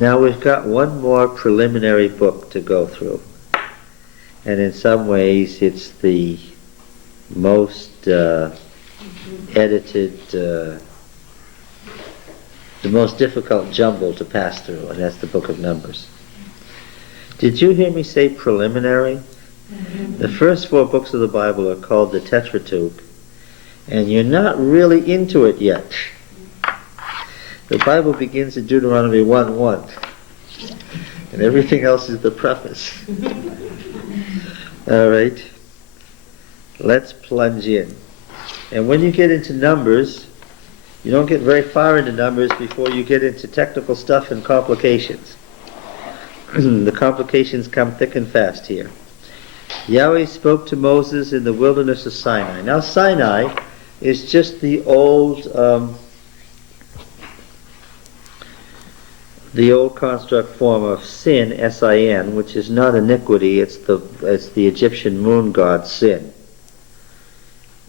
Now we've got one more preliminary book to go through. And in some ways it's the most edited, the most difficult jumble to pass through, and that's the Book of Numbers. Did you hear me say preliminary? The first 4 books of the Bible are called the Tetratuch, and you're not really into it yet. The Bible begins in Deuteronomy 1:1, and everything else is the preface. All right, let's plunge in. And when you get into Numbers, you don't get very far into Numbers before you get into technical stuff and complications. The complications come thick and fast here. Yahweh spoke to Moses in the wilderness of Sinai. Now Sinai is just the old construct form of sin, S-I-N, which is not iniquity, it's the Egyptian moon god Sin.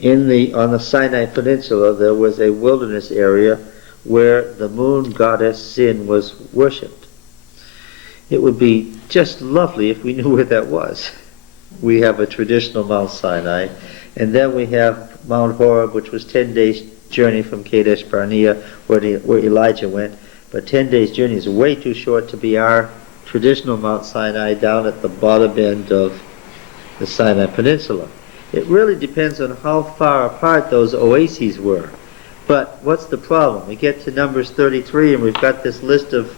On the Sinai Peninsula there was a wilderness area where the moon goddess Sin was worshipped. It would be just lovely if we knew where that was. We have a traditional Mount Sinai, and then we have Mount Horeb, which was 10 days journey from Kadesh Barnea, where Elijah went. But 10 days journey is way too short to be our traditional Mount Sinai down at the bottom end of the Sinai Peninsula. It really depends on how far apart those oases were. But what's the problem? We get to Numbers 33 and we've got this list of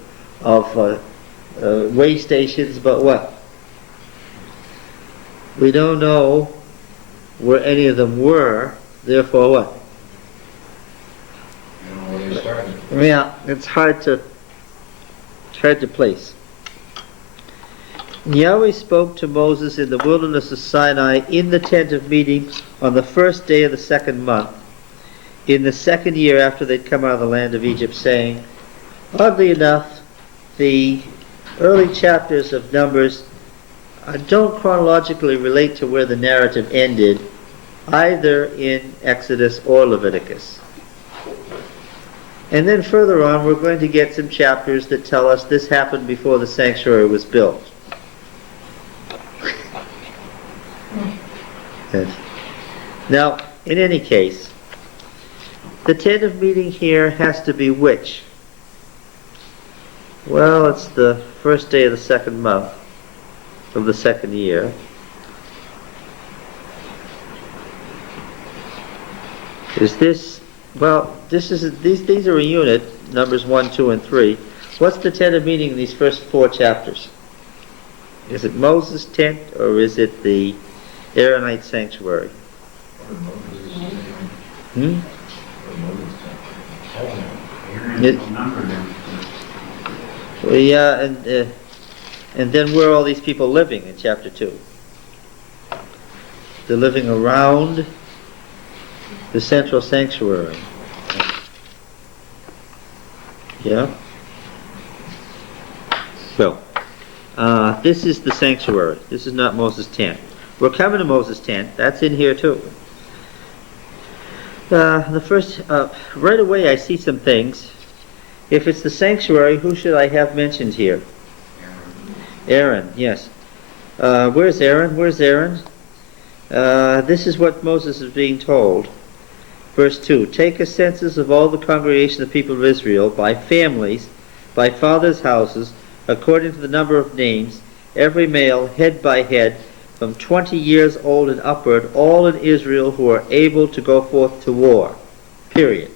way stations, but what? We don't know where any of them were, therefore what? Yeah, it's hard to place. Yahweh spoke to Moses in the wilderness of Sinai in the tent of meeting on the first day of the 2nd month, in the 2nd year after they'd come out of the land of Egypt, saying, oddly enough, the early chapters of Numbers don't chronologically relate to where the narrative ended, either in Exodus or Leviticus. And then further on, we're going to get some chapters that tell us this happened before the sanctuary was built. Yes. Now, in any case, the tent of meeting here has to be which? Well, it's the first day of the 2nd month of the 2nd year. Is this, well, these are a unit, Numbers 1, 2, and 3. What's the tent of meeting in these first 4 chapters? Is it Moses' tent or is it the Aaronite sanctuary? Yeah, and then where are all these people living in chapter 2? They're living around the central sanctuary. Yeah? So, this is the sanctuary. This is not Moses' tent. We're coming to Moses' tent. That's in here too. The first, right away I see some things. If it's the sanctuary, who should I have mentioned here? Aaron, yes. Where's Aaron? Where's Aaron? This is what Moses is being told. Verse 2, take a census of all the congregation of the people of Israel by families, by fathers' houses, according to the number of names, every male, head by head, from 20 years old and upward, all in Israel who are able to go forth to war. Period.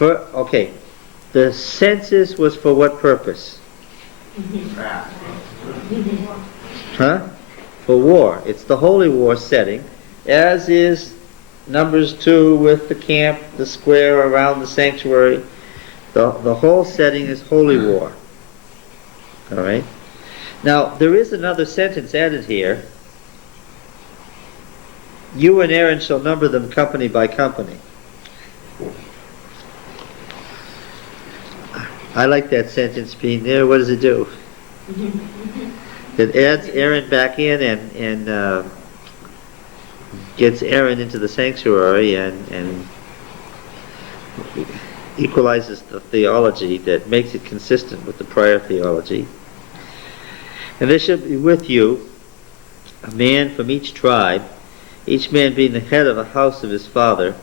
Okay, the census was for what purpose? Huh? For war. It's the holy war setting, as is Numbers 2 with the camp, the square around the sanctuary. The whole setting is holy war. All right? Now, there is another sentence added here. You and Aaron shall number them company by company. I like that sentence being there. What does it do? It adds Aaron back in and gets Aaron into the sanctuary, and equalizes the theology, that makes it consistent with the prior theology. And there shall be with you a man from each tribe, each man being the head of a house of his father.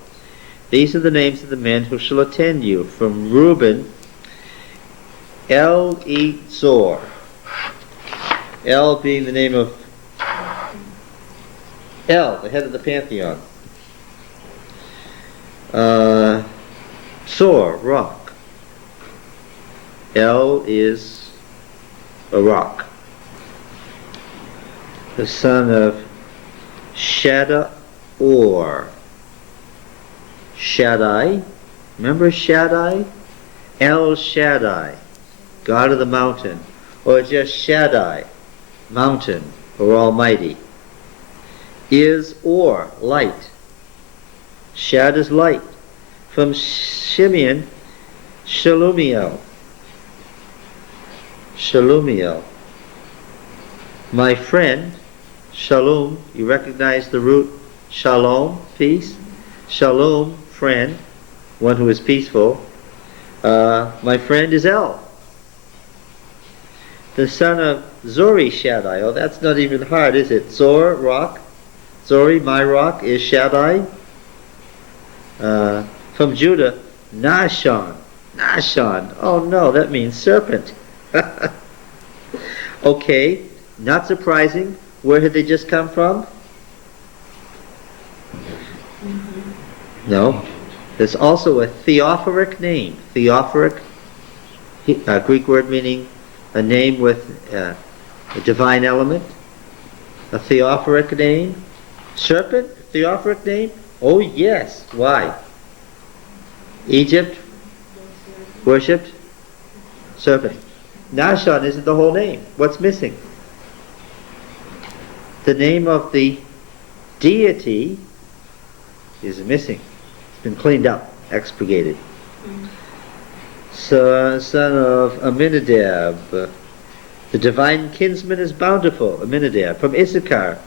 These are the names of the men who shall attend you. From Reuben, Elizor. El being the name of El, the head of the pantheon. Zor, rock. El is a rock. The son of Shadaor. Shaddai. Remember Shaddai? El Shaddai, God of the mountain. Or just Shaddai, mountain, or almighty. Is or, light. Shad is light. From Shimeon, Shalumiel. Shalumiel. My friend, Shalom, you recognize the root Shalom, peace. Shalom, friend, one who is peaceful. My friend is El. The son of Zori Shaddai. Oh, that's not even hard, is it? Zor, rock. Zori, my rock, is Shaddai. From Judah, Nashon. Nashon. Oh no, that means serpent. Okay, not surprising. Where had they just come from? No. There's also a theophoric name. Theophoric, Greek word meaning a name with a divine element. A theophoric name. Serpent, theophoric name? Oh yes. Why? Egypt worshipped serpent. Nashon isn't the whole name. What's missing? The name of the deity is missing. It's been cleaned up, expurgated. So, son of Aminadab. The divine kinsman is bountiful, Aminadab. From Issachar,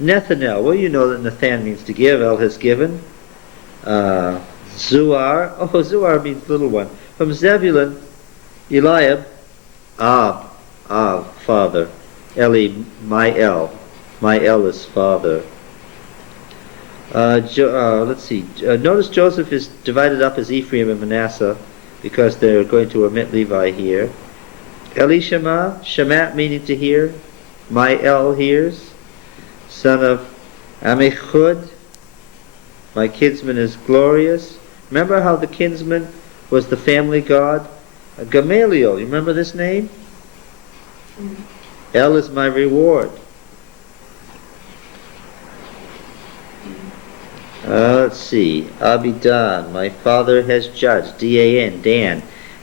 Nethanel. Well, you know that Nathan means to give. El has given. Zuar. Oh, Zuar means little one. From Zebulun, Eliab. Father. Eli, my El. My El is father. Let's see. Notice Joseph is divided up as Ephraim and Manasseh because they're going to omit Levi here. Elishama, Shamat meaning to hear. My El hears. Son of Amichud. My kinsman is glorious. Remember how the kinsman was the family god? Gamaliel, you remember this name? El is my reward. Let's see. Abidan, my father has judged. D-A-N, Dan.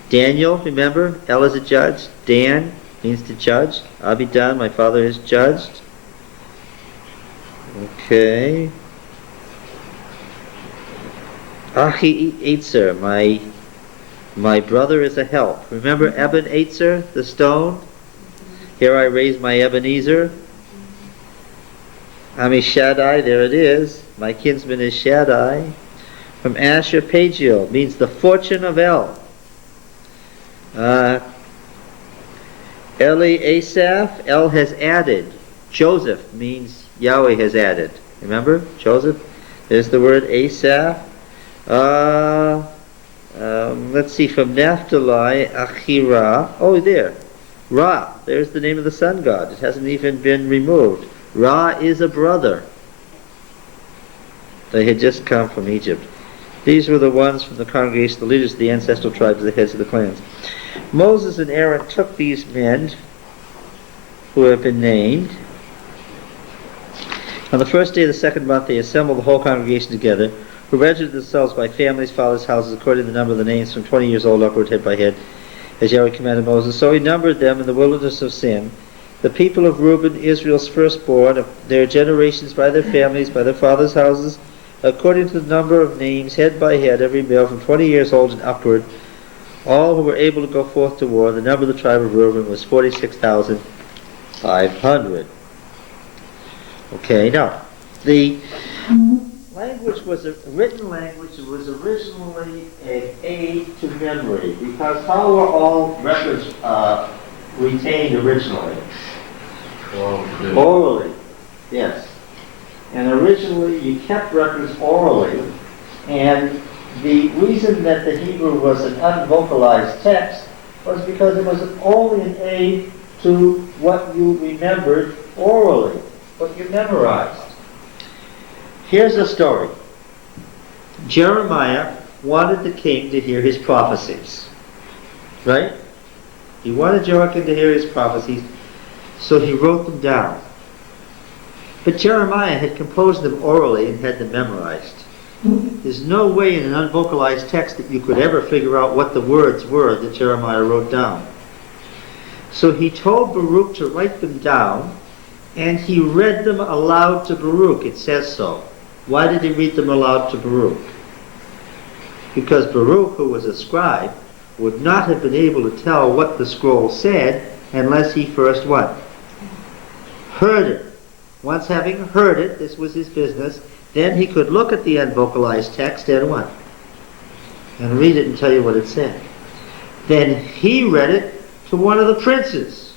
Daniel, remember? El is a judge. Dan means to judge. Abidan, my father has judged. Okay. Achi Eitzer, my brother is a help. Remember Eben Eitzer, the stone? Here I raise my Ebenezer. Shaddai, there it is. My kinsman is Shaddai. From Asher, Pagiel, means the fortune of El. Eli Asaph, El has added. Joseph means Yahweh has added. Remember? Joseph? There's the word Asaph. Let's see, from Naphtali, Achira. Oh, there. Ra. There's the name of the sun god. It hasn't even been removed. Ra is a brother. They had just come from Egypt. These were the ones from the congregation, the leaders of the ancestral tribes, the heads of the clans. Moses and Aaron took these men who have been named. On the first day of the second month, they assembled the whole congregation together, who registered themselves by families, fathers' houses, according to the number of the names from 20 years old upward, head by head, as Yahweh commanded Moses. So he numbered them in the wilderness of Sin. The people of Reuben, Israel's firstborn, of their generations, by their families, by their fathers' houses, according to the number of names, head by head, every male from 20 years old and upward, all who were able to go forth to war. The number of the tribe of Reuben was 46,500. Okay, now, the Language was a written language. It was originally an aid to memory, because how were all records retained originally? Orally, yes. And originally you kept records orally, and the reason that the Hebrew was an unvocalized text was because it was only an aid to what you remembered orally, what you memorized. Here's the story. Jeremiah wanted the king to hear his prophecies, right? He wanted Joachim to hear his prophecies, so he wrote them down. But Jeremiah had composed them orally and had them memorized. There's no way in an unvocalized text that you could ever figure out what the words were that Jeremiah wrote down. So he told Baruch to write them down, and he read them aloud to Baruch. It says so. Why did he read them aloud to Baruch? Because Baruch, who was a scribe, would not have been able to tell what the scroll said unless he first what? Heard it. Once having heard it, this was his business, then he could look at the unvocalized text and what? And read it and tell you what it said. Then he read it to one of the princes.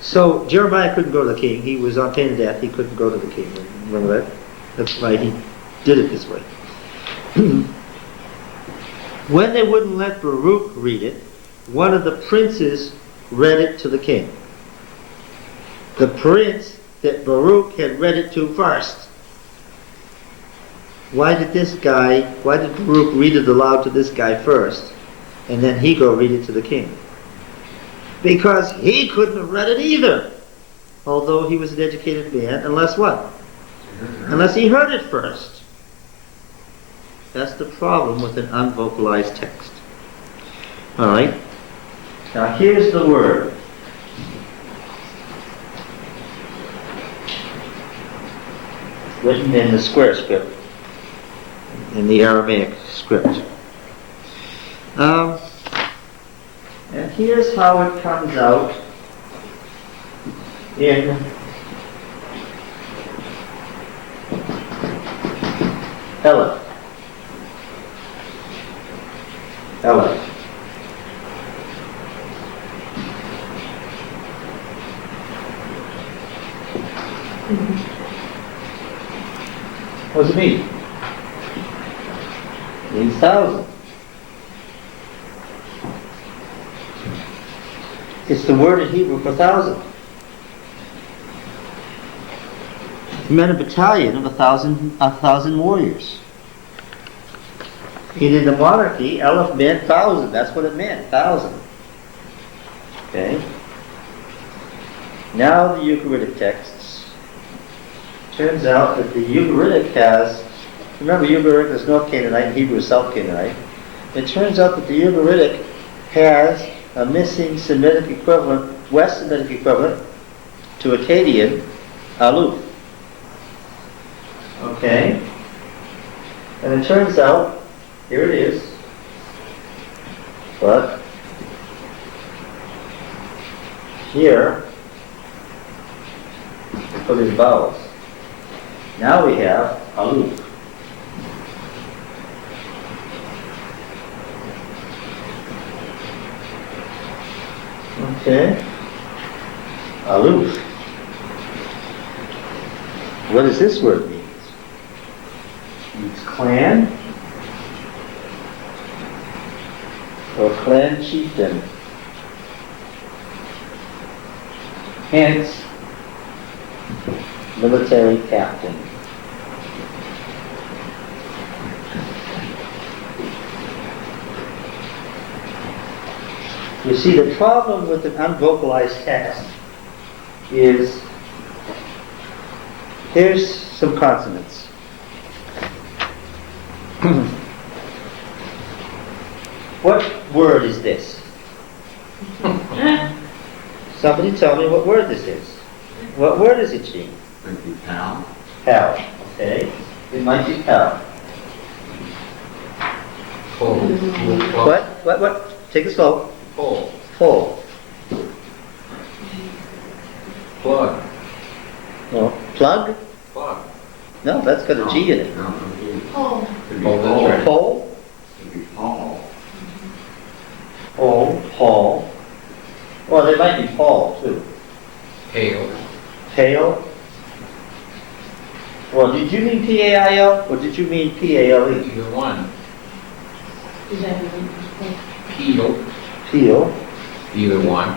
So Jeremiah couldn't go to the king. He was on pain of death. He couldn't go to the king. Remember that? That's why he did it this way. When they wouldn't let Baruch read it, one of the princes read it to the king. The prince that Baruch had read it to first. Why did Baruch read it aloud to this guy first, and then he go read it to the king? Because he couldn't have read it either, although he was an educated man, unless what? Unless he heard it first. That's the problem with an unvocalized text. All right. Now here's the word. Written in the square script, in the Aramaic script. And here's how it comes out in Aleph. Aleph. What does it mean? It means 1,000. It's the word in Hebrew for 1,000. It meant a battalion of 1,000 warriors. And in the monarchy, Aleph meant 1,000. That's what it meant, 1,000. Okay? Now the Ugaritic texts. Turns out that the Ugaritic has, remember Ugaritic is North Canaanite and Hebrew is South Canaanite. It turns out that the Ugaritic has a missing Semitic equivalent, West Semitic equivalent, to Akkadian, Aleph. Okay? And it turns out, here it is, but here, we put in vowels. Now we have Aleph. Okay. Aleph. What does this word mean? It means clan or clan chieftain. Hence, military captain. You see, the problem with an unvocalized text is, here's some consonants. What word is this? Somebody tell me what word this is. What word is it, Gene? Could be pal. Pal. Okay. It might be pal. Pull. What? Take it slow. Pull. Pull. Plug. No. Plug? Plug. No, that's got a G in it. No, could be Oh, that's Paul. right. Pole, Could be Paul. Paul. Well, they might be Paul too. Hail. Pale. Well, did you mean P-A-I-L or did you mean P-A-L-E? Either one. Is that Peel. Peel. Either one.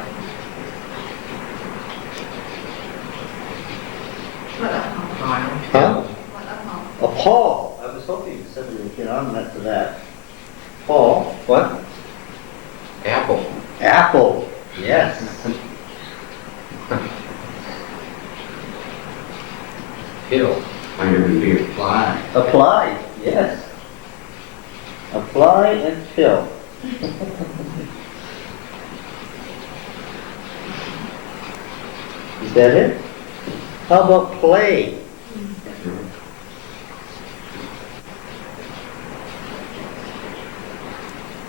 Huh? A Paul. I was hoping somebody would get on that for that. Paul. What? Apple. Apple. Yes. Hill. Might even be a fly. Apply. Yes. Apply and fill. Is that it? How about play?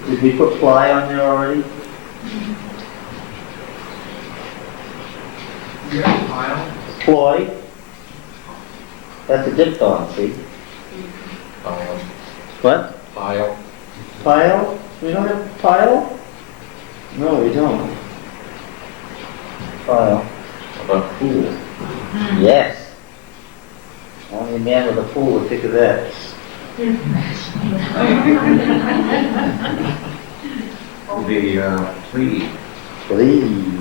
Did we put fly on there already? Ploy. That's a diphthong, see? Pile. What? Pile. Pile? We don't have pile? No, we don't. Pile. How about pool? Yes. Only a man with a pool would think of that. Could be, tree. Please.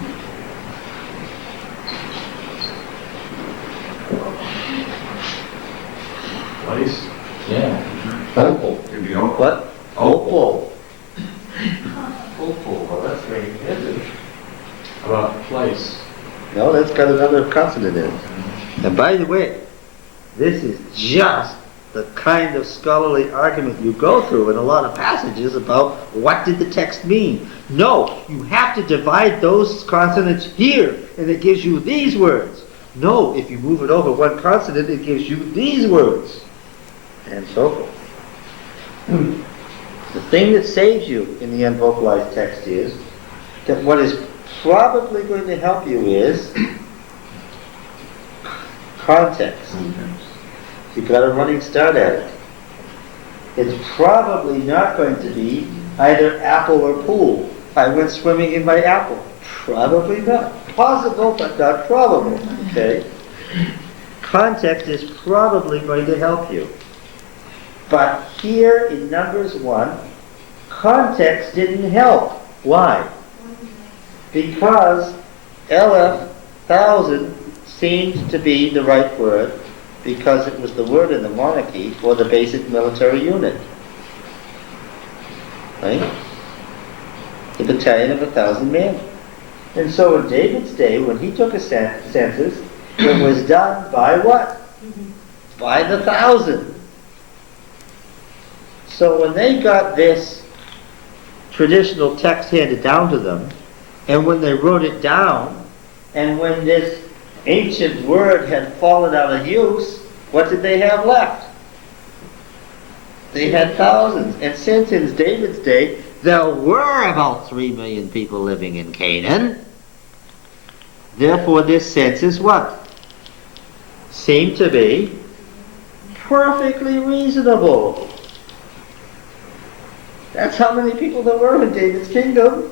Place. Yeah. Opal. Could be Opal. What? Opal. Opal. Well, that's very good. How about place? No, that's got another consonant in it. And by the way, this is just the kind of scholarly argument you go through in a lot of passages about what did the text mean. No, you have to divide those consonants here, and it gives you these words. No, if you move it over one consonant, it gives you these words. And so forth. The thing that saves you in the unvocalized text is that what is probably going to help you is context. You've got a running start at it. It's probably not going to be either apple or pool. I went swimming in my apple. Probably not. Possible, but not probable. Okay? Context is probably going to help you. But here in Numbers 1, context didn't help. Why? Because LF, 1,000, seemed to be the right word because it was the word in the monarchy for the basic military unit. Right? The battalion of 1,000 men. And so in David's day, when he took a census, it was done by what? By the 1,000. So when they got this traditional text handed down to them, and when they wrote it down, and when this ancient word had fallen out of use, what did they have left? They had thousands. And since in David's day, there were about 3 million people living in Canaan, therefore this census what? Seemed to be perfectly reasonable. That's how many people there were in David's kingdom.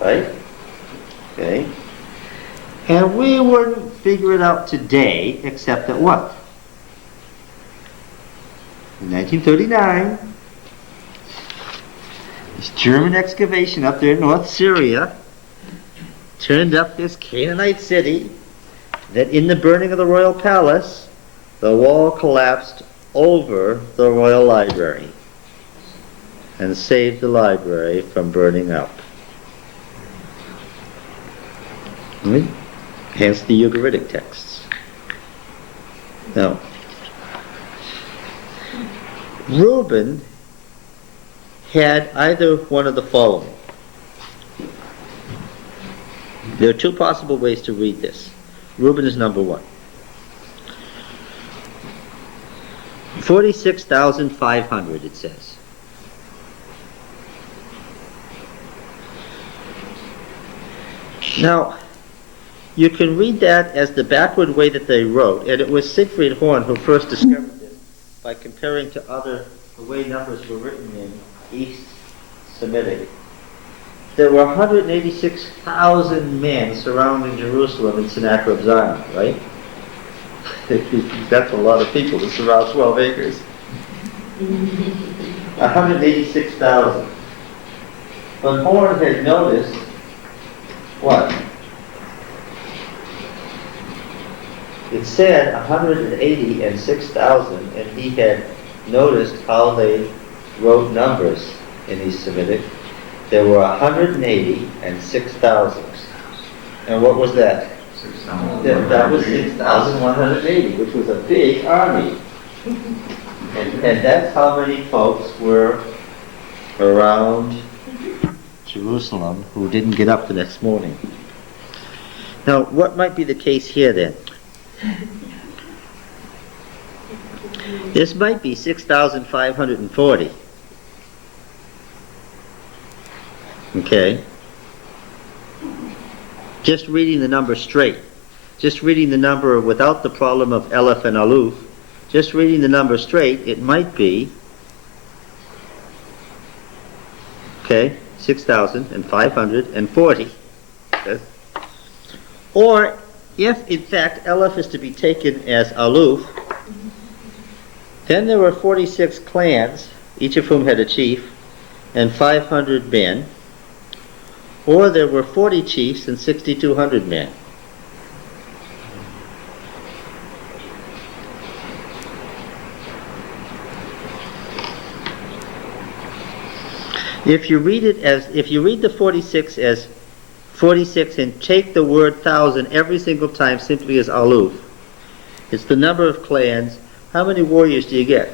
Right? Okay. And we wouldn't figure it out today, except that what? In 1939, this German excavation up there in North Syria turned up this Canaanite city that in the burning of the royal palace, the wall collapsed over the royal library and saved the library from burning up. Hence the Ugaritic texts. Now, Reuben had either one of the following. There are two possible ways to read this. Reuben is number one. 46,500 it says. Now, You can read that as the backward way that they wrote, and it was Siegfried Horn who first discovered this by comparing to the way numbers were written in East Semitic. There were 186,000 men surrounding Jerusalem in Sennacherib's army, right? That's a lot of people to surround 12 acres. 186,000. But Horn had noticed what? It said 180 and 6,000, and he had noticed how they wrote numbers in East Semitic. There were 180 and 6,000. And what was that? 6,000. That was 6,180, which was a big army. And that's how many folks were around Jerusalem who didn't get up the next morning. Now, what might be the case here then? This might be 6,540. Okay? Just reading the number straight. Just reading the number without the problem of Aleph and Aleph. Just reading the number straight, it might be, okay, 6,540. Okay. Or, if in fact Aleph is to be taken as Aleph, then there were 46 clans, each of whom had a chief, and 500 men. Or there were 40 chiefs and 6,200 men. If you read the 46 as 46 and take the word thousand every single time simply as Aleph, it's the number of clans. How many warriors do you get?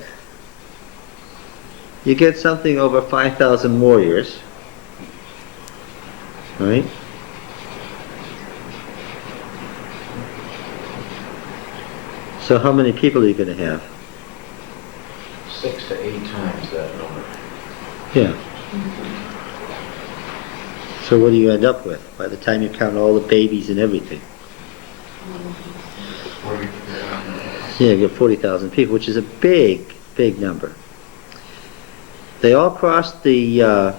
You get something over 5,000 warriors, right? So how many people are you going to have? 6 to 8 times that number. Yeah. So what do you end up with by the time you count all the babies and everything? Yeah, you get 40,000 people, which is a big, big number. They all crossed the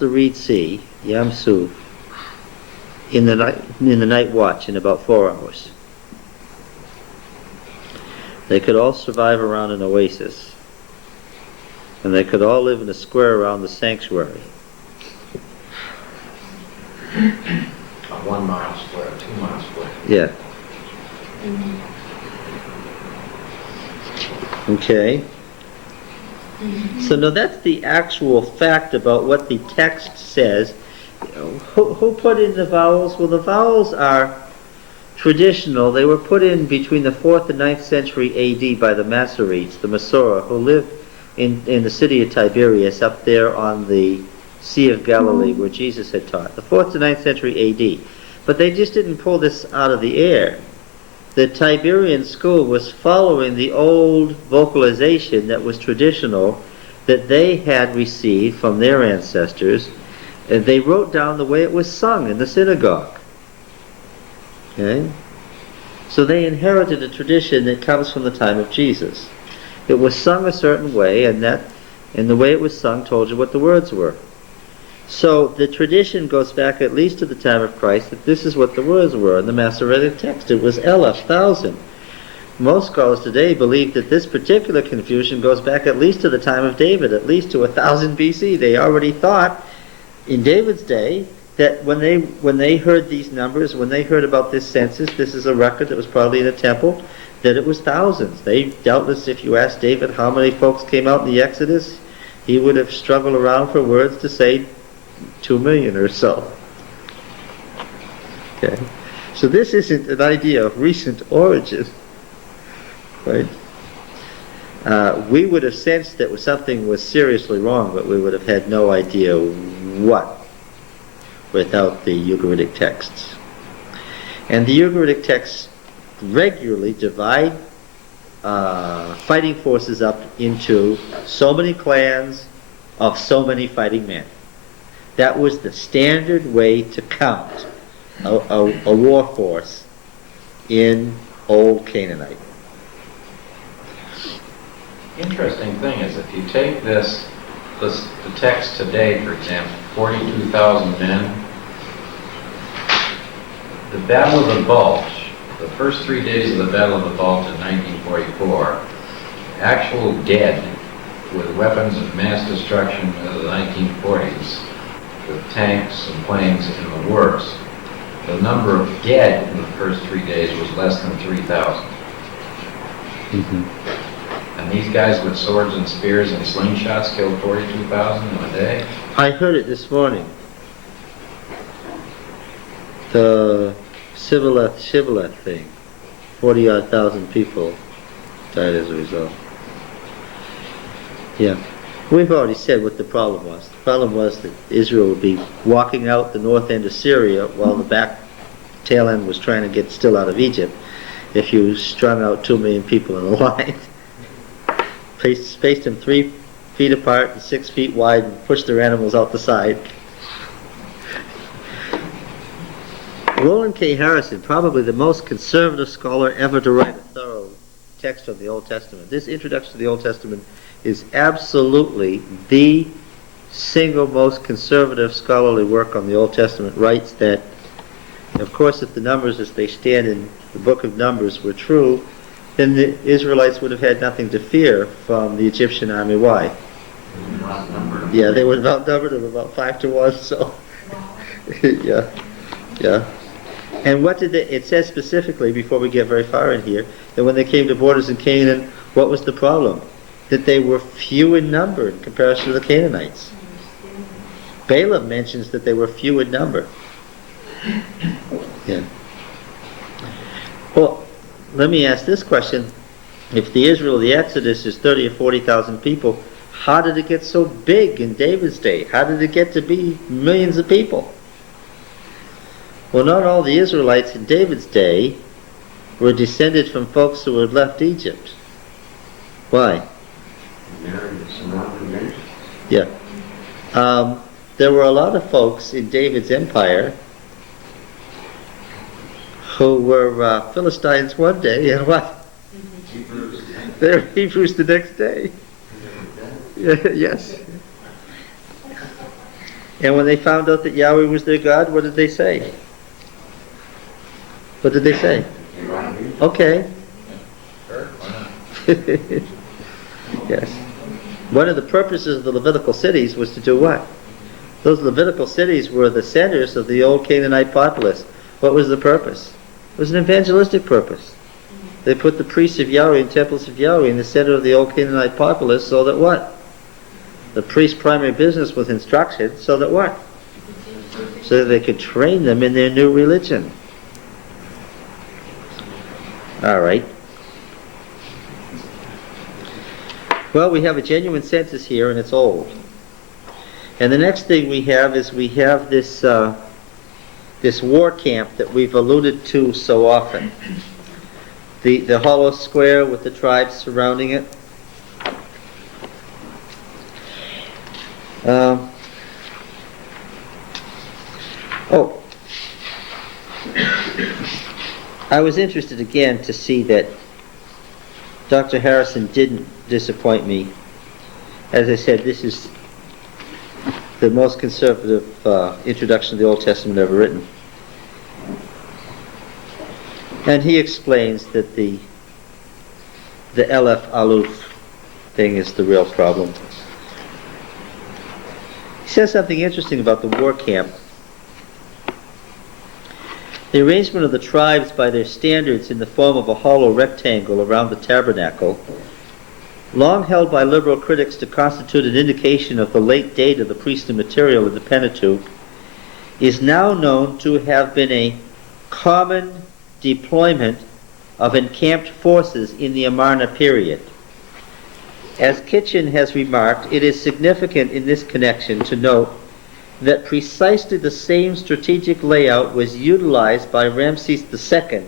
Reed Sea, Yam Suf, in the night watch in about 4 hours. They could all survive around an oasis, and they could all live in a square around the sanctuary. A 1 mile square, 2 mile square. Yeah. Okay. So now that's the actual fact about what the text says. Who put in the vowels? Well, the vowels are traditional. They were put in between the 4th and 9th century AD by the Masoretes, the Masorah, who lived in the city of Tiberias up there on the Sea of Galilee where Jesus had taught. The 4th to 9th century AD. But they just didn't pull this out of the air. The Tiberian school was following the old vocalization that was traditional that they had received from their ancestors, and they wrote down the way it was sung in the synagogue. Okay? So they inherited a tradition that comes from the time of Jesus. It was sung a certain way, and the way it was sung told you what the words were. So the tradition goes back at least to the time of Christ, that this is what the words were in the Masoretic text. It was Aleph, 1,000. Most scholars today believe that this particular confusion goes back at least to the time of David, at least to 1,000 BC. They already thought in David's day that when they heard these numbers, when they heard about this census, this is a record that was probably in a temple, that it was thousands. They doubtless, if you asked David how many folks came out in the Exodus, he would have struggled around for words to say 2 million or so. Okay, so this isn't an idea of recent origin, right? We would have sensed that something was seriously wrong, but we would have had no idea what without the Ugaritic texts. And the Ugaritic texts regularly divide fighting forces up into so many clans of so many fighting men. That was the standard way to count a war force in Old Canaanite. Interesting thing is if you take the text today, for example, 42,000 men, the Battle of the Bulge, the first 3 days of the Battle of the Bulge in 1944, actual dead with weapons of mass destruction of the 1940s, with tanks and planes in the works, the number of dead in the first 3 days was less than 3,000. And these guys with swords and spears and slingshots killed 42,000 in a day? I heard it this morning. The Shibboleth thing. 40-odd thousand people died as a result. Yeah. We've already said what the problem was. The problem was that Israel would be walking out the north end of Syria while the back tail end was trying to get still out of Egypt if you strung out 2 million people in a line. Spaced them 3 feet apart and 6 feet wide and pushed their animals out the side. Roland K. Harrison, probably the most conservative scholar ever to write a thorough text of the Old Testament. This introduction to the Old Testament is absolutely the single most conservative scholarly work on the Old Testament. Writes that, of course, if the numbers as they stand in the book of Numbers were true, then the Israelites would have had nothing to fear from the Egyptian army. Why? Yeah, they were outnumbered of about 5 to 1, so yeah. And what did they, it says specifically, before we get very far in here, that when they came to borders in Canaan, what was the problem? That they were few in number in comparison to the Canaanites. Balaam mentions that they were few in number. Yeah. Well, let me ask this question. If the Israel of the Exodus is 30 or 40,000 people, how did it get so big in David's day? How did it get to be millions of people? Well, not all the Israelites in David's day were descended from folks who had left Egypt. Why? Yeah. There were a lot of folks in David's empire who were Philistines one day, and what? They were Hebrews the next day. Yeah, yes. And when they found out that Yahweh was their God, what did they say? What did they say? Okay. Sure, why not? Yes. One of the purposes of the Levitical cities was to do what? Those Levitical cities were the centers of the old Canaanite populace. What was the purpose? It was an evangelistic purpose. They put the priests of Yahweh and temples of Yahweh in the center of the old Canaanite populace so that what? The priest's primary business was instruction, so that what? So that they could train them in their new religion. All right. Well, we have a genuine census here, and it's old. And the next thing we have is we have this this war camp that we've alluded to so often. The hollow square with the tribes surrounding it. I was interested again to see that Dr. Harrison didn't disappoint me. As I said, this is the most conservative introduction to the Old Testament ever written. And he explains that the Aleph Aluf thing is the real problem. He says something interesting about the war camp. The arrangement of the tribes by their standards in the form of a hollow rectangle around the tabernacle, long held by liberal critics to constitute an indication of the late date of the priestly material in the Pentateuch, is now known to have been a common deployment of encamped forces in the Amarna period. As Kitchen has remarked, it is significant in this connection to note that precisely the same strategic layout was utilized by Ramses II,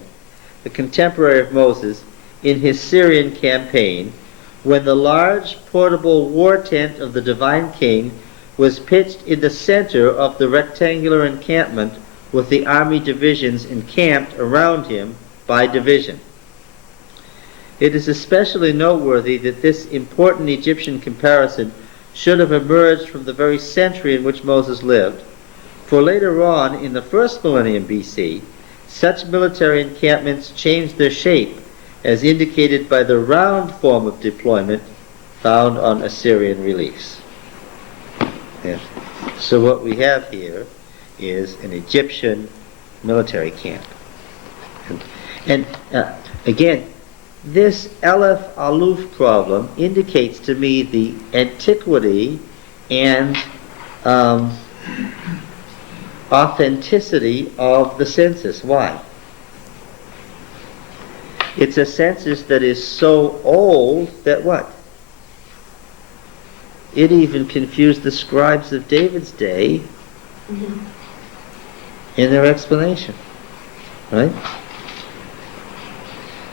the contemporary of Moses, in his Syrian campaign, when the large portable war tent of the divine king was pitched in the center of the rectangular encampment with the army divisions encamped around him by division. It is especially noteworthy that this important Egyptian comparison should have emerged from the very century in which Moses lived, for later on, in the first millennium BC, such military encampments changed their shape, as indicated by the round form of deployment found on Assyrian reliefs. Yes. So what we have here is an Egyptian military camp. And again, this Aleph Aluf problem indicates to me the antiquity and authenticity of the census. Why? It's a census that is so old that what? It even confused the scribes of David's day in their explanation. Right?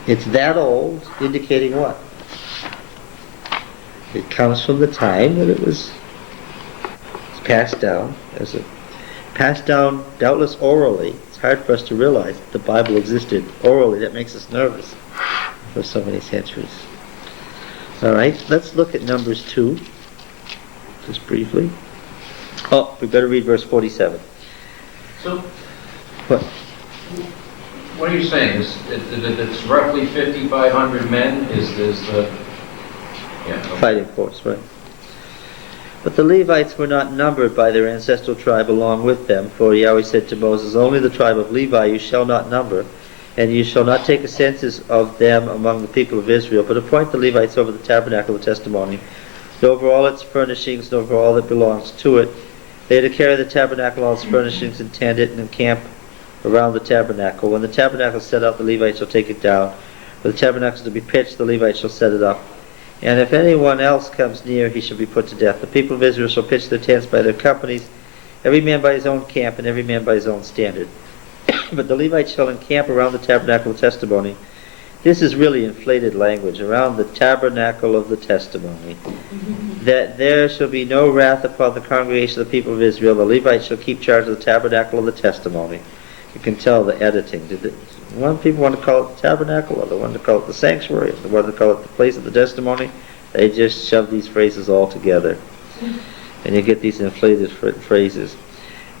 It's that old, indicating what? It comes from the time that it was passed down doubtless orally. It's hard for us to realize that the Bible existed orally. That makes us nervous for so many centuries. All right, let's look at Numbers 2, just briefly. Oh, we better read verse 47. So, What? what are you saying? It's roughly 5,500 men is the... Yeah, okay. Fighting force, right? But the Levites were not numbered by their ancestral tribe along with them, for Yahweh said to Moses, only the tribe of Levi you shall not number, and you shall not take a census of them among the people of Israel, but appoint the Levites over the tabernacle of testimony, and over all its furnishings, and over all that belongs to it. They are to carry the tabernacle, all its furnishings, and tend it, and encamp around the tabernacle. When the tabernacle is set up, the Levites shall take it down. When the tabernacle is to be pitched, the Levites shall set it up. And if anyone else comes near, he shall be put to death. The people of Israel shall pitch their tents by their companies, every man by his own camp, and every man by his own standard. But the Levites shall encamp around the tabernacle of testimony. This is really inflated language, around the tabernacle of the testimony. That there shall be no wrath upon the congregation of the people of Israel. The Levites shall keep charge of the tabernacle of the testimony. You can tell the editing. One people want to call it the tabernacle, other want to call it the sanctuary, other want to call it the place of the testimony. They just shove these phrases all together. And you get these inflated phrases.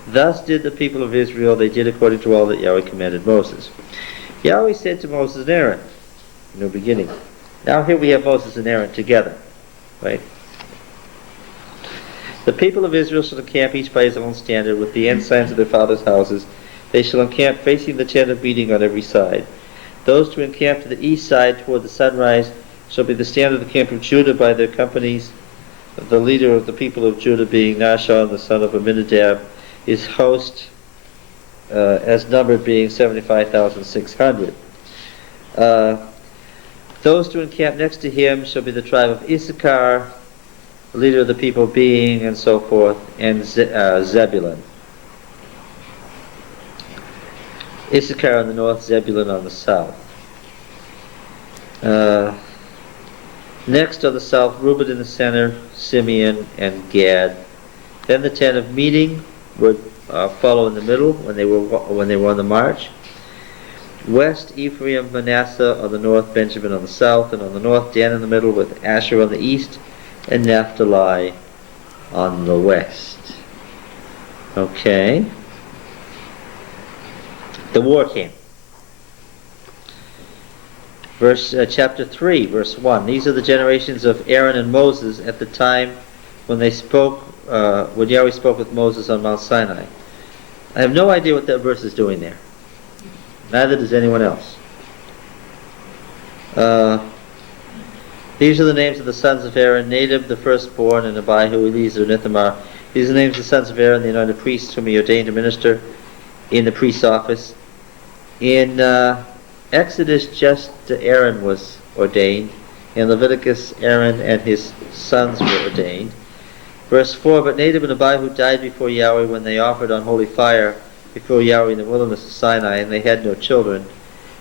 Thus did the people of Israel, they did according to all that Yahweh commanded Moses. Yahweh said to Moses and Aaron, in the beginning. Now here we have Moses and Aaron together. Right? The people of Israel shall encamp each by his own standard with the ensigns of their fathers' houses. They shall encamp facing the tent of meeting on every side. Those to encamp to the east side toward the sunrise shall be the standard of the camp of Judah by their companies. The leader of the people of Judah being Nahshon, the son of Amminadab, his host as numbered being 75,600. Those to encamp next to him shall be the tribe of Issachar, the leader of the people being, and so forth, and Zebulun. Issachar on the north, Zebulun on the south. Next on the south, Reuben in the center, Simeon and Gad. Then the tent of meeting would follow in the middle when they were on the march. West, Ephraim, Manasseh on the north, Benjamin on the south, and on the north, Dan in the middle with Asher on the east, and Naphtali on the west. Okay. The war camp. Chapter 3, verse 1. These are the generations of Aaron and Moses at the time when they spoke, when Yahweh spoke with Moses on Mount Sinai. I have no idea what that verse is doing there. Neither does anyone else. These are the names of the sons of Aaron: Nadab, the firstborn, and Abihu, Eliezer, and Ithamar. These are the names of the sons of Aaron, the anointed priests, whom he ordained to minister in the priest's office. In Exodus, just Aaron was ordained. In Leviticus, Aaron and his sons were ordained. Verse 4, but Nadab and Abihu died before Yahweh when they offered on holy fire before Yahweh in the wilderness of Sinai, and they had no children.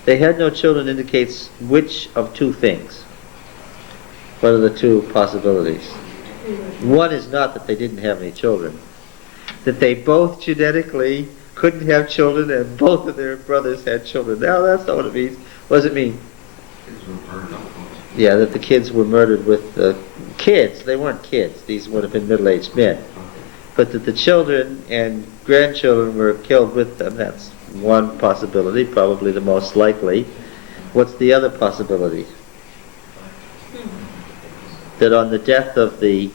They had no children indicates which of two things? What are the two possibilities? One is not that they didn't have any children, that they both genetically couldn't have children and both of their brothers had children. No, that's not what it means. What does it mean? Kids were burned up. Yeah, that the kids were murdered with the kids. They weren't kids. These would have been middle-aged men. But that the children and grandchildren were killed with them. That's one possibility, probably the most likely. What's the other possibility? That on the death of the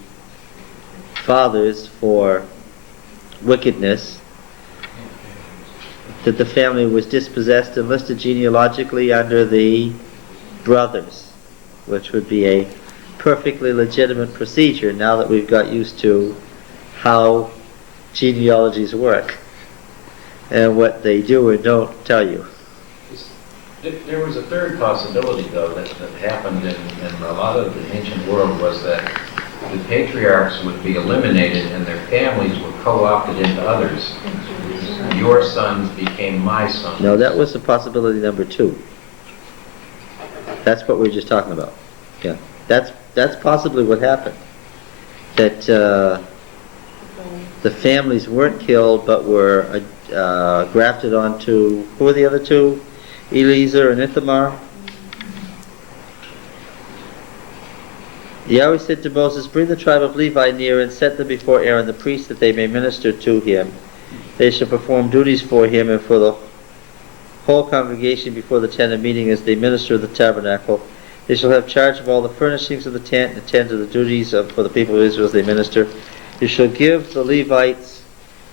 fathers for wickedness, that the family was dispossessed and listed genealogically under the brothers, which would be a perfectly legitimate procedure now that we've got used to how genealogies work and what they do and don't tell you. There was a third possibility, though, that happened in a lot of the ancient world, was that the patriarchs would be eliminated and their families were co-opted into others. Your sons became my sons. No, that was the possibility number 2. That's what we were just talking about. Yeah, that's possibly what happened. That the families weren't killed, but were grafted onto, who were the other two? Eliezer and Ithamar. Yahweh said to Moses, "Bring the tribe of Levi near and set them before Aaron the priest, that they may minister to him. They shall perform duties for him and for the whole congregation before the tent of meeting as they minister of the tabernacle. They shall have charge of all the furnishings of the tent and attend to the duties for the people of Israel as they minister. You shall give the Levites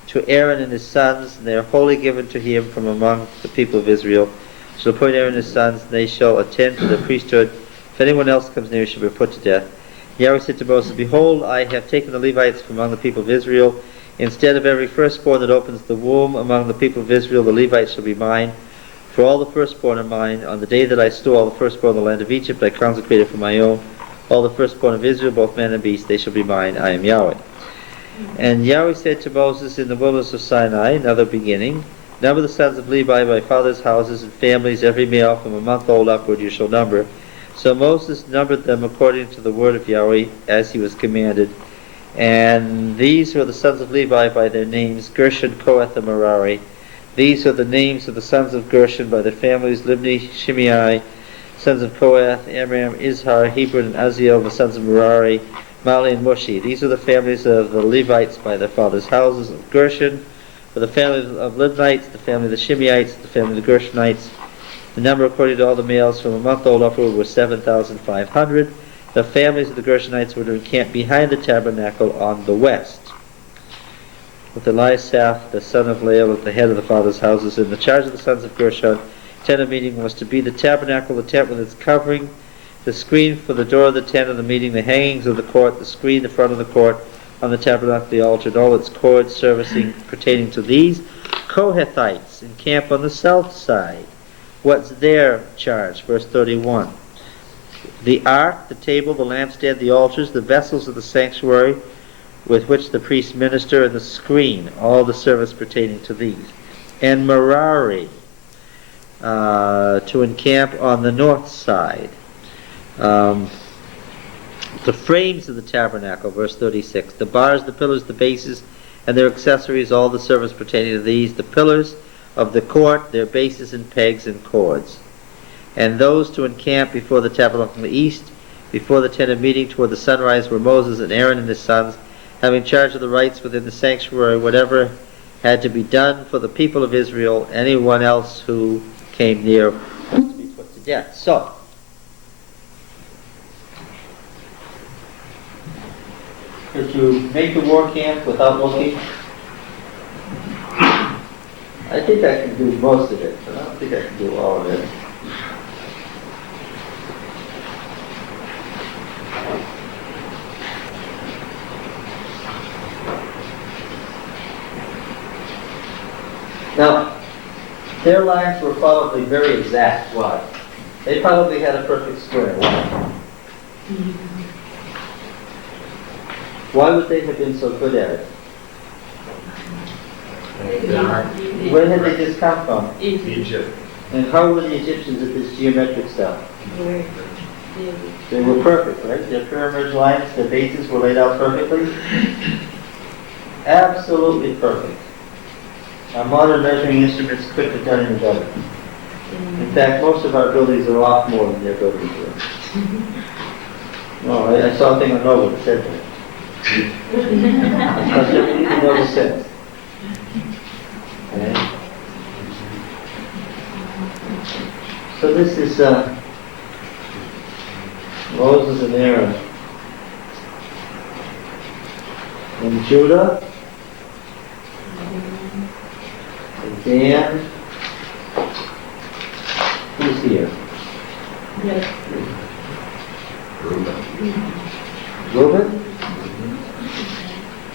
to Aaron and his sons, and they are wholly given to him from among the people of Israel. You shall appoint Aaron and his sons, and they shall attend to the priesthood. If anyone else comes near, he shall be put to death." Yahweh said to Moses, "Behold, I have taken the Levites from among the people of Israel. Instead of every firstborn that opens the womb among the people of Israel, the Levites shall be mine. For all the firstborn are mine. On the day that I stole all the firstborn of the land of Egypt, I consecrated for my own. All the firstborn of Israel, both man and beast, they shall be mine. I am Yahweh." And Yahweh said to Moses in the wilderness of Sinai, another beginning, "Number the sons of Levi by fathers' houses and families, every male from a month old upward you shall number." So Moses numbered them according to the word of Yahweh as he was commanded. And these were the sons of Levi by their names, Gershon, Kohath, and Merari. These are the names of the sons of Gershon by their families, Libni, Shimei, sons of Kohath, Amram, Izhar, Hebron, and Aziel, the sons of Merari, Mali, and Mushi. These are the families of the Levites by their fathers' houses of Gershon. For the family of Libnites, the family of the Shimeites, the family of the Gershonites, the number according to all the males from a month old upward was 7,500. The families of the Gershonites were to encamp behind the tabernacle on the west, with Eliasaph, the son of Lael, at the head of the fathers' houses. In the charge of the sons of Gershon, tent of meeting was to be the tabernacle, the tent with its covering, the screen for the door of the tent of the meeting, the hangings of the court, the screen, the front of the court, on the tabernacle, the altar, and all its cords servicing pertaining to these. Kohathites encamp on the south side. What's their charge? Verse 31. The ark, the table, the lampstand, the altars, the vessels of the sanctuary with which the priests minister, and the screen, all the service pertaining to these. And Merari to encamp on the north side. The frames of the tabernacle, verse 36. The bars, the pillars, the bases, and their accessories, all the service pertaining to these. The pillars of the court, their bases and pegs and cords. And those to encamp before the tabernacle on the east, before the tent of meeting toward the sunrise, were Moses and Aaron and his sons, having charge of the rites within the sanctuary, whatever had to be done for the people of Israel. Anyone else who came near was to be put to death. So, could you make the war camp without looking? I think I can do most of it, but I don't think I can do all of it. Now, their lines were probably very exact. Why? They probably had a perfect square. Why would they have been so good at it? Where had they just come from? Egypt. And how were the Egyptians at this geometric stuff? They were perfect, right? Their pyramid lines, their bases were laid out perfectly. Absolutely perfect. Our modern measuring instruments couldn't have done any better. In fact, most of our buildings are off more than their buildings were. No, I saw a thing on Nova that said that. I trust everything Nova says. Okay? So this is Moses and Aaron. And Judah. And Dan. Who's here? Yes. Reuben?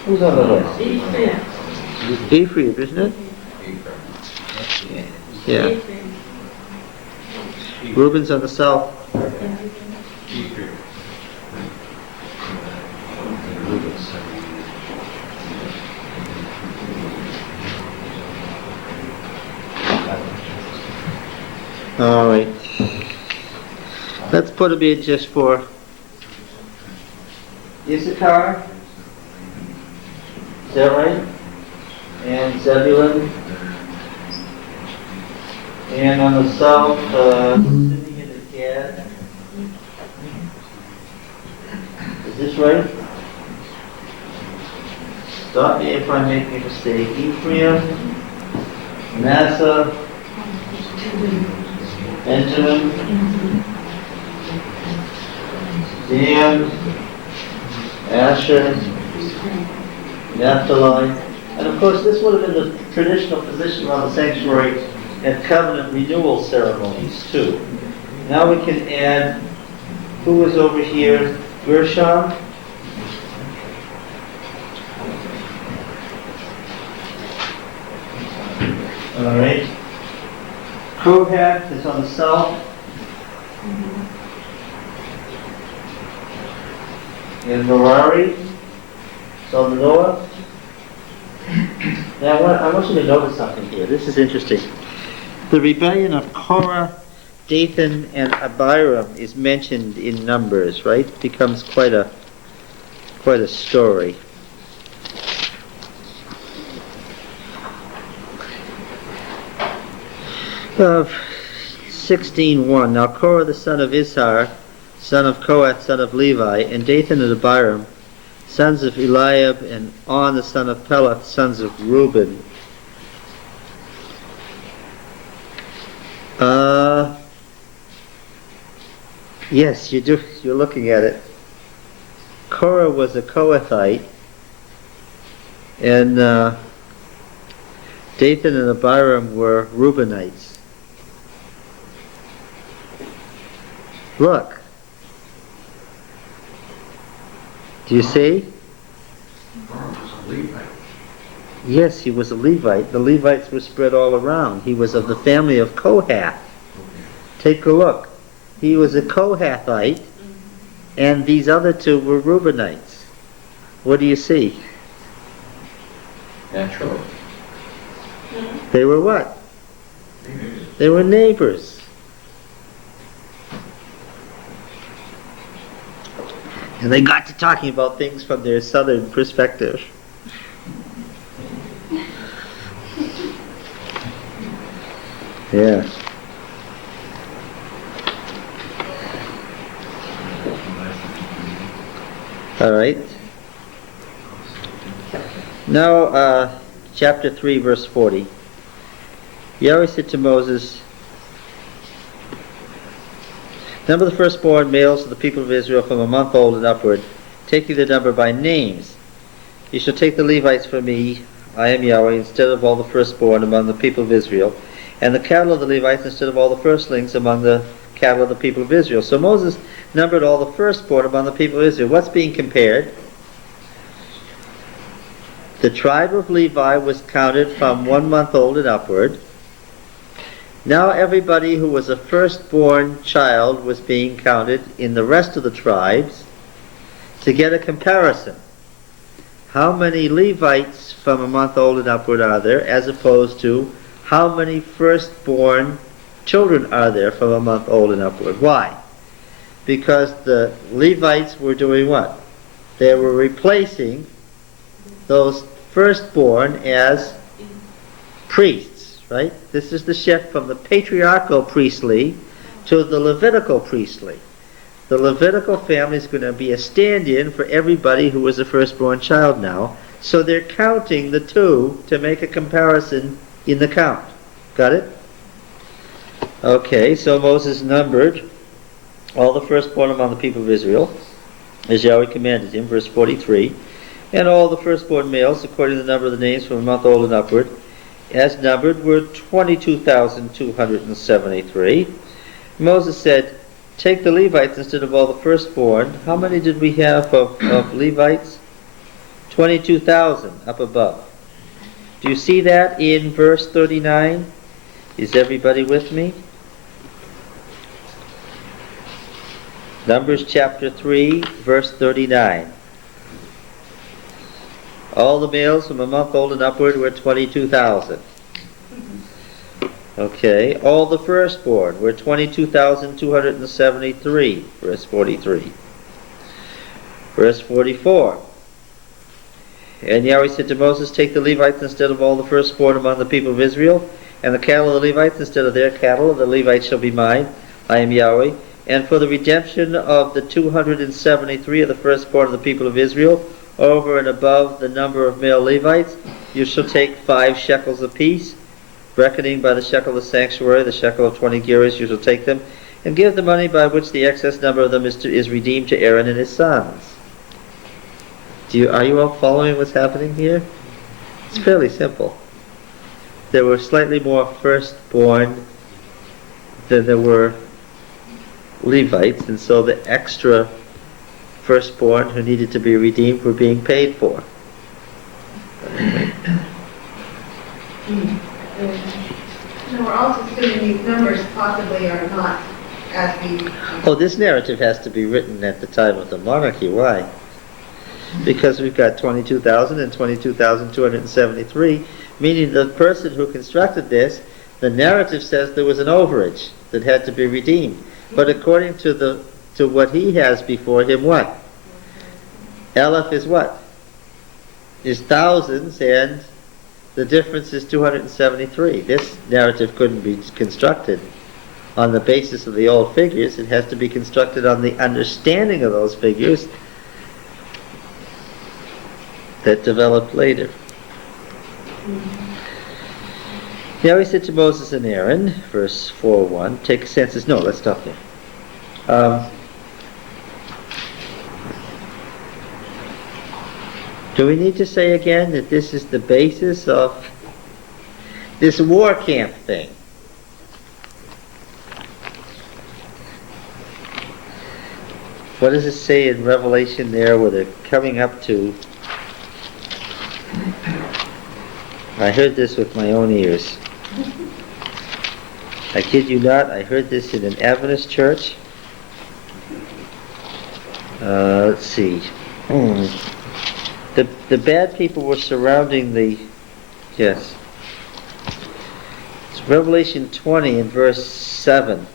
Who's on the list? Ephraim. Ephraim, isn't it? Yeah. Ephraim. Reuben's on the south. All right. Let's put a bid just for Issachar. Is that right? And Zebulun. And on the south, sitting in the Gad. Is this right? Stop me if I make a mistake. Ephraim, Manasseh, Benjamin, Dan, Asher, Naphtali. And of course, this would have been the traditional position around the sanctuary and covenant renewal ceremonies too. Now we can add, who is over here? Gershon? All right. Kohath is on the south. And Merari is on the north. Now I want you to notice something here. This is interesting. The rebellion of Korah, Dathan, and Abiram is mentioned in Numbers, right? It becomes quite a story. Of 16:1. Now Korah the son of Izhar, son of Kohath, son of Levi, and Dathan and Abiram, sons of Eliab, and On the son of Peleth, sons of Reuben. Yes, you do. You're looking at it. Korah was a Kohathite, and Dathan and Abiram were Reubenites. Look. Do you see? Yes, he was a Levite. The Levites were spread all around. He was of the family of Kohath. Take a look. He was a Kohathite, and these other two were Reubenites. What do you see? Naturally. They were what? They were neighbors. And they got to talking about things from their southern perspective. Yeah. All right. Now, chapter 3, verse 40. Yahweh said to Moses, number the firstborn males of the people of Israel from a month old and upward, taking the number by names. You shall take the Levites for me, I am Yahweh, instead of all the firstborn among the people of Israel, and the cattle of the Levites instead of all the firstlings among the cattle of the people of Israel. So Moses numbered all the firstborn among the people of Israel. What's being compared? The tribe of Levi was counted from 1 month old and upward. Now everybody who was a firstborn child was being counted in the rest of the tribes to get a comparison. How many Levites from a month old and upward are there, as opposed to how many firstborn children are there from a month old and upward? Why? because the Levites were doing what? They were replacing those firstborn as priests, right? This is the shift from the patriarchal priestly to the Levitical priestly. The Levitical family is going to be a stand-in for everybody who was a firstborn child now. So they're counting the two to make a comparison in the count. Got it? Okay, so Moses numbered all the firstborn among the people of Israel, as Yahweh commanded him, verse 43, and all the firstborn males, according to the number of the names from a month old and upward, as numbered, were 22,273. Moses said, take the Levites instead of all the firstborn. How many did we have of Levites? 22,000 up above. Do you see that in verse 39? Is everybody with me? Numbers chapter 3, verse 39. All the males from a month old and upward were 22,000. Okay, all the firstborn were 22,273, verse 43. Verse 44. And Yahweh said to Moses, take the Levites instead of all the firstborn among the people of Israel, and the cattle of the Levites instead of their cattle, and the Levites shall be mine. I am Yahweh. And for the redemption of the 273 of the firstborn of the people of Israel, over and above the number of male Levites, you shall take 5 shekels apiece, reckoning by the shekel of the sanctuary, the shekel of 20 gerahs, you shall take them, and give the money by which the excess number of them is redeemed to Aaron and his sons. Are you all following what's happening here? It's fairly simple. There were slightly more firstborn than there were Levites, and so the extra firstborn who needed to be redeemed were being paid for. No, we're also assuming these numbers possibly are not as the... Oh, this narrative has to be written at the time of the monarchy. Why? Because we've got 22,000 and 22,273, meaning the person who constructed this, the narrative says there was an overage that had to be redeemed. But according to what he has before him, what? Aleph is what? Is thousands, and the difference is 273. This narrative couldn't be constructed on the basis of the old figures. It has to be constructed on the understanding of those figures that developed later. Now he said to Moses and Aaron, verse 4:1, take a census. No, let's stop there. Do we need to say again that this is the basis of this war camp thing? What does it say in Revelation there where they're coming up to? I heard this with my own ears. I kid you not, I heard this in an Adventist church. Let's see. The bad people were surrounding the... Yes. It's Revelation 20 and verse 7.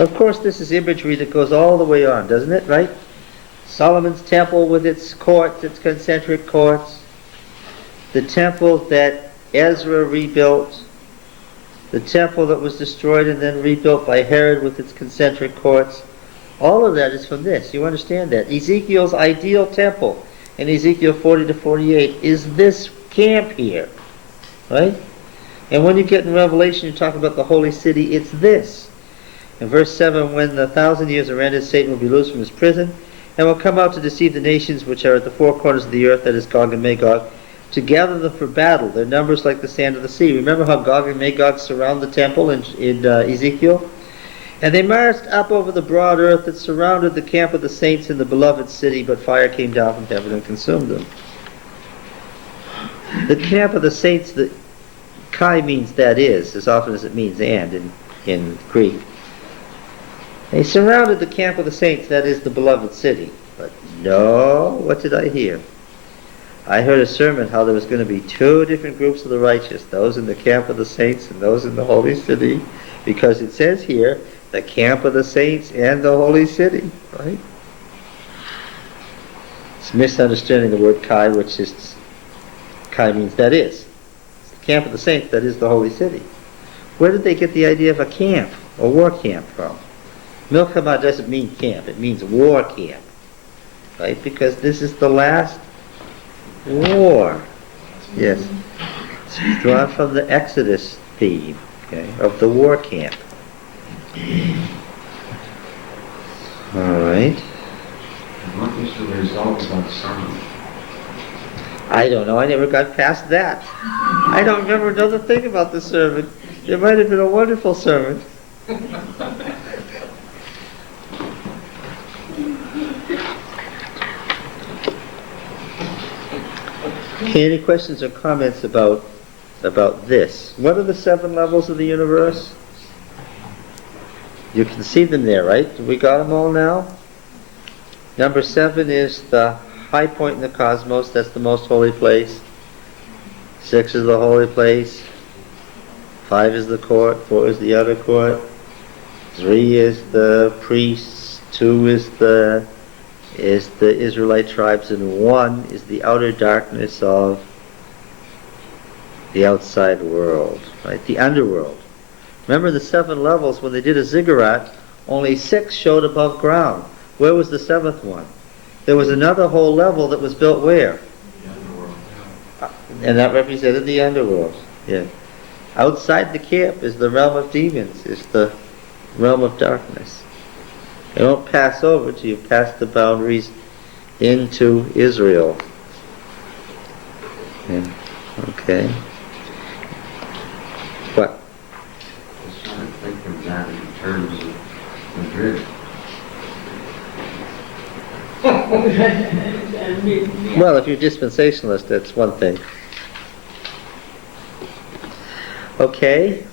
Of course, this is imagery that goes all the way on, doesn't it, right? Solomon's temple with its courts, its concentric courts. The temple that Ezra rebuilt. The temple that was destroyed and then rebuilt by Herod with its concentric courts. All of that is from this. You understand that? Ezekiel's ideal temple in Ezekiel 40 to 48 is this camp here. Right? And when you get in Revelation, you talk about the holy city, it's this. In verse 7, when the 1,000 years are ended, Satan will be loosed from his prison and will come out to deceive the nations which are at the four corners of the earth, that is Gog and Magog, to gather them for battle. Their numbers like the sand of the sea. Remember how Gog and Magog surround the temple in Ezekiel? And they marched up over the broad earth that surrounded the camp of the saints in the beloved city, but fire came down from heaven and consumed them. The camp of the saints, the kai means that is, as often as it means and in Greek. They surrounded the camp of the saints, that is the beloved city. But no, what did I hear? I heard a sermon how there was going to be 2 different groups of the righteous, those in the camp of the saints and those in the holy city, because it says here the camp of the saints and the holy city, right? It's misunderstanding the word Kai, which is, Kai means that is. It's the camp of the saints, that is the holy city. Where did they get the idea of a camp, a war camp from? Milchama doesn't mean camp, it means war camp, right? Because this is the last war. Yes. It's drawn from the Exodus theme, okay, of the war camp. All right. And what was the result of that sermon? I don't know. I never got past that. I don't remember another thing about the sermon. It might have been a wonderful sermon. Okay, any questions or comments about this? What are the 7 levels of the universe? You can see them there, right? We got them all now? Number 7 is the high point in the cosmos. That's the most holy place. 6 is the holy place. 5 is the court. 4 is the outer court. 3 is the priests. 2 is the Israelite tribes, and 1 is the outer darkness of the outside world, right? The underworld. Remember the 7 levels, when they did a ziggurat, only 6 showed above ground. Where was the 7th one? There was another whole level that was built where? And that represented the underworld. Yeah. Outside the camp is the realm of demons, is the realm of darkness. They don't pass over till you pass the boundaries into Israel. Yeah. Okay. What? I was trying to think of that in terms of Madrid. Well, if you're dispensationalist, that's one thing. Okay.